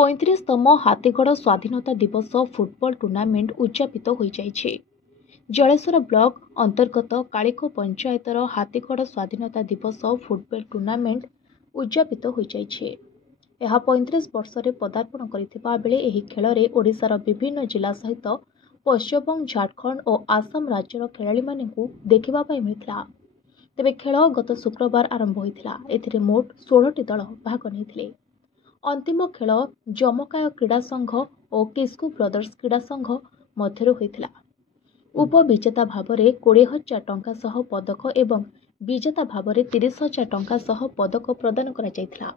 35तम हाथीगढ़ स्वाधीनता दिवस football tournament उद्यापित हो जाइछे। जलेश्वर ब्लॉक अंतर्गत कालिको पंचायतर हाथीगढ़ स्वाधीनता दिवस फुटबॉल टूर्नामेंट उद्यापित हो जाइछे। यह 35 वर्ष रे पदार्पण करथिबा बेले एही खेଳରେ ओडिशार विभिन्न जिला सहित पश्चिमबंग, झारखंड और आसाम राज्यर खेलाड़ी मानकु देखिबा पाई मिलिथिला। तेबे खेल गत शुक्रवार आरंभ होइथिला। एथिरे मोट 16टी दल भाग नेथिले। अंतिम खेल जमकाय क्रीड़ा संघ और किस्कु ब्रदर्स क्रीड़ा संघ मध्यरु होइथिला। उपविजेता भावरे 20,000 टंका सह पदक एवं विजेता भावरे 30,000 टंका सह पदक प्रदान करा जायथिला।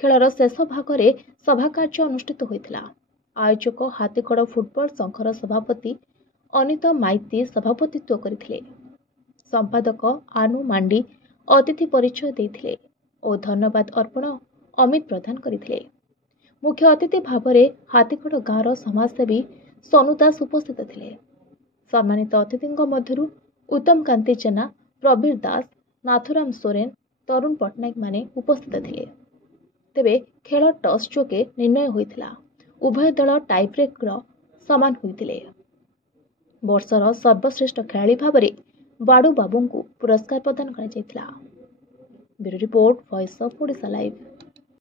खेलर शेष भागरे सभा कार्य अनुष्ठित होइथिला। आयोजक हाथीगढ़ फुटबॉल संघर सभापति अनित माइती सभापतित्व करथिले। संपादक आनु मांडी अतिथि परिचय देथिले और धन्यवाद अर्पण अमित प्रदान करथिले। मुख्य अतिथि भावरे हाथीगढ़ गाँवर समाजसेवी सोनू दास उपस्थित थिले। सम्मानित अतिथिंक मध्यरु उत्तम कांति जेना, प्रवीर दास, नाथुराम सोरेन, तरुण पट्टनायक माने उपस्थित थिले। तेबे खेल टॉस जोगे निर्णय होइथिला। उभय दल टाइब्रेक समान होइथिले। वर्षर सर्वश्रेष्ठ खेलाड़ी भावरे बाडू बाबू को पुरस्कार प्रदान करा जायथिला। Bureau report, voice of Odisha live.